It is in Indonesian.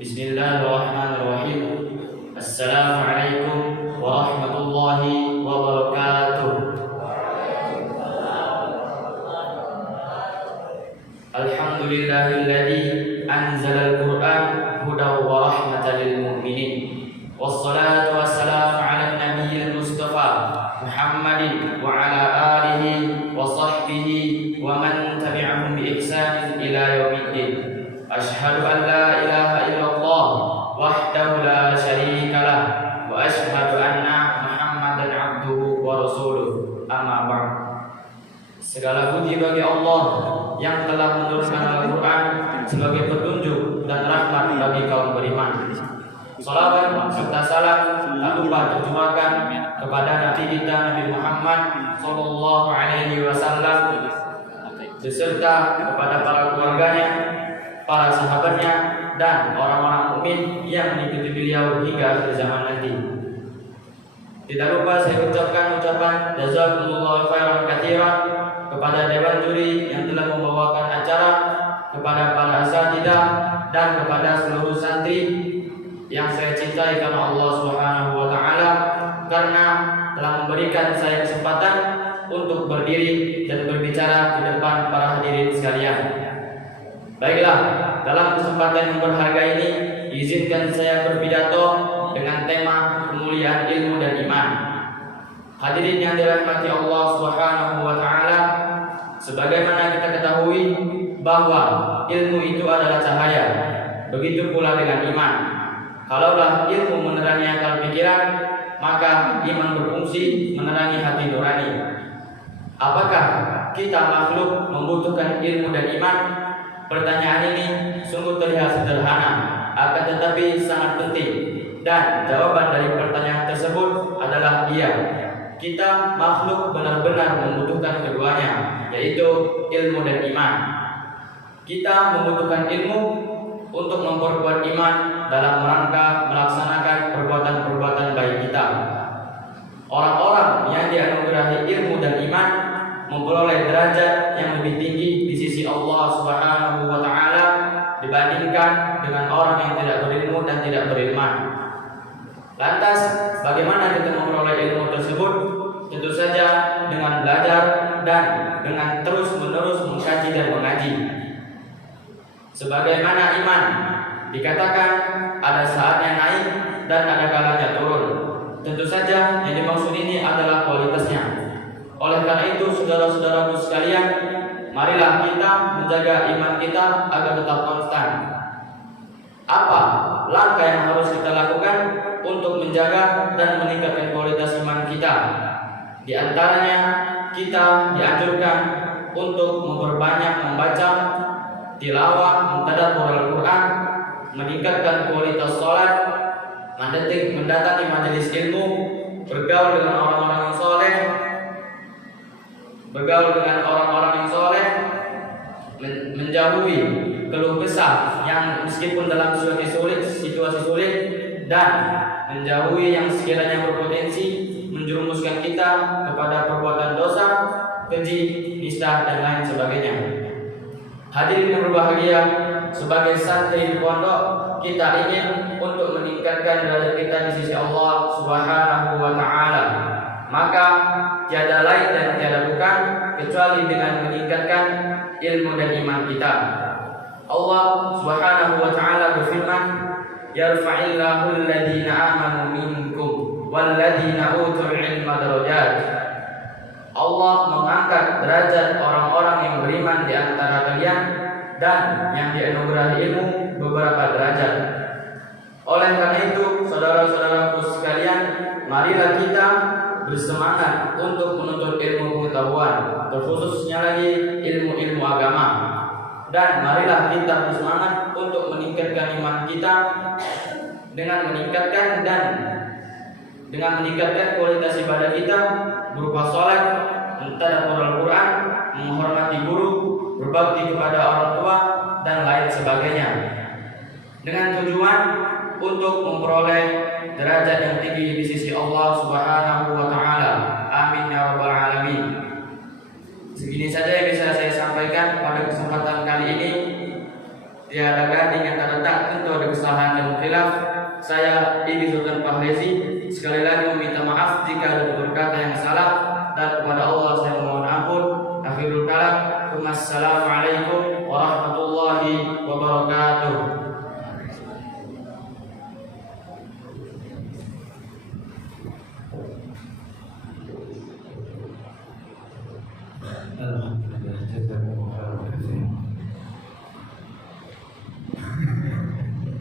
Bismillahirrahmanirrahim. Assalamualaikum warahmatullahi wabarakatuh. Alhamdulillahilladzi anzalal Qur'an hudaw wa rahmatan lil mu'minin. Wassalatu wassalamu ala nabiyyil mustafa Muhammadin wa ala alihi wa sahbihi wa man tabi'ahum bi ihsanin ila yaumiddin. Asyhadu an la ilaha illallah wahdahu la syarika lah wa asyhadu anna Muhammadan abduhu wa rasuluh. Amma ba'd. Segala puji bagi Allah yang telah menurunkan Al-Quran sebagai petunjuk dan rahmat bagi kaum beriman. Salawat serta salam tak lupa tercurahkan kepada Nabi kita Nabi Muhammad sallallahu alaihi wasallam beserta kepada para keluarganya, para sahabatnya, dan orang-orang mukmin yang mengikuti beliau hingga akhir zaman nanti. Tidak lupa saya ucapkan ucapan jazakumullahu khairan katsiran kepada dewan juri yang telah membawakan acara, kepada para asatidzah dan kepada seluruh santri yang saya cintai karena Allah Subhanahu wa taala, karena telah memberikan saya kesempatan untuk berdiri dan berbicara di depan para hadirin sekalian. Baiklah, dalam kesempatan yang berharga ini izinkan saya berpidato dengan tema kemuliaan ilmu dan iman. Hadirin yang dirahmati Allah Subhanahu wa taala, sebagaimana kita ketahui bahwa ilmu itu adalah cahaya, begitu pula dengan iman. Kalaulah ilmu menerangi akal pikiran, maka iman berfungsi menerangi hati nurani. Apakah kita makhluk membutuhkan ilmu dan iman? Pertanyaan ini sungguh terlihat sederhana, akan tetapi sangat penting. Dan jawaban dari pertanyaan tersebut adalah iya. Kita makhluk benar-benar membutuhkan keduanya, yaitu ilmu dan iman. Kita membutuhkan ilmu untuk memperkuat iman dalam rangka melaksanakan perbuatan-perbuatan baik kita. Orang-orang yang dianugerahi ilmu dan iman memperoleh derajat yang lebih tinggi di sisi Allah Subhanahu wa taala dibandingkan dengan orang yang tidak berilmu dan tidak berilman. Lantas, bagaimana kita memperoleh ilmu tersebut? Tentu saja dengan belajar dan dengan terus-menerus mengkaji dan mengaji. Sebagaimana iman dikatakan ada saatnya naik dan ada kalanya turun. Tentu saja yang dimaksud ini adalah kualitasnya. Oleh karena itu, saudara-saudaraku sekalian, marilah kita menjaga iman kita agar tetap konstan. Apa langkah yang harus kita lakukan untuk menjaga dan meningkatkan kualitas iman kita? Di antaranya, kita dianjurkan untuk memperbanyak membaca, tilawah, mentadabbur Al-Quran, meningkatkan kualitas sholat, mendatangi majelis ilmu, bergaul dengan orang-orang yang soleh, menjauhi keluh kesah yang meskipun dalam situasi sulit, dan menjauhi yang sekiranya berpotensi menjerumuskan kita kepada perbuatan dosa, keji, nista, dan lain sebagainya. Hadirin yang berbahagia, sebagai santri di pondok, kita ingin untuk meningkatkan derajat kita di sisi Allah Subhanahu wa taala. Maka tiada lain dan tiada bukan kecuali dengan meningkatkan ilmu dan iman kita. Allah Subhanahu wa taala berfirman, "Yarfa'illahu alladhina amanu minkum walladhina utul ilma darajat." Allah mengangkat derajat orang-orang yang beriman di antara kalian dan yang dianugerahi ilmu beberapa derajat. Oleh karena itu, saudara-saudaraku sekalian, marilah kita bersemangat untuk menuntut ilmu pengetahuan, terkhususnya lagi ilmu-ilmu agama. Dan marilah kita bersemangat untuk meningkatkan iman kita dengan meningkatkan kualitas ibadah kita berupa sholat, mentadabbur Al-Quran, menghormati guru, berbakti kepada orang tua, dan lain sebagainya, dengan tujuan untuk memperoleh derajat yang tinggi di sisi Allah Subhanahu wa taala. Amin ya rabbal alamin. Segini saja yang bisa saya sampaikan pada kesempatan kali ini. Tiada gading yang terletak, tentu ada kesalahan khilaf. Saya Idi Sultan Fahrezi sekali lagi meminta maaf jika ada berkata yang salah, dan kepada Allah saya mohon ampun. Akhirul kalam. Wassalamualaikum warahmatullahi wabarakatuh.